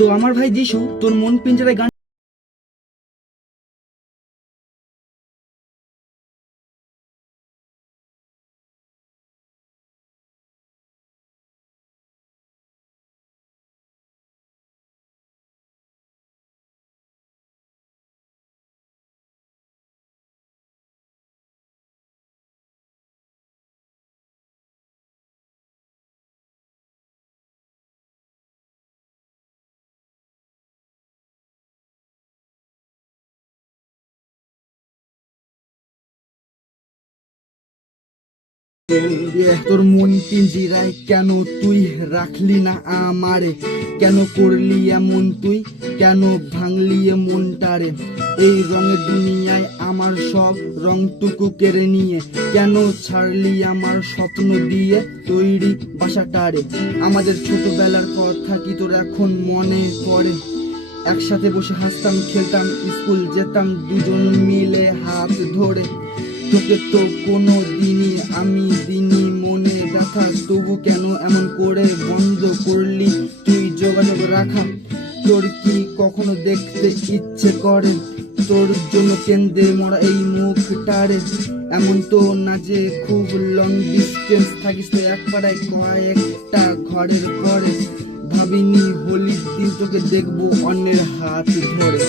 তো আমার ভাই যিশু তোর মন পিঞ্জরায় গান তোর মন পিঞ্জিরায় কেন তুই রাখলি না আমারে? কেন করলি এমন তুই? কেন ভাঙলি মনটারে? এই রঙের দুনিয়ায় আমার সব রংটুকু কেড়ে নিয়ে কেন ছাড়লি আমার স্বপ্ন দিয়ে তৈরি বাসাটারে? আমাদের ছোটবেলার কথা কি তোর এখন মনে পড়ে? একসাথে বসে হাসতাম, খেলতাম, স্কুল যেতাম দুজন মিলে হাত ধরে। তোকে তো কোনো দিনই আমি দিনই মনে ব্যথা, তবু কেন এমন করে বন্ধ করলি তুই যোগাযোগ রাখা? তোর কি কখনো দেখতে ইচ্ছে করে তোর জন্য কেন্দ্রে মরা এই মুখটারে? এমন তো না যে খুব লং ডিস্টেন্স থাকিস, তো এক পাড়ায় কয়েকটা ঘরের পরে। ভাবিনি হোলির দিন তোকে দেখবো অন্যের হাত ধরে।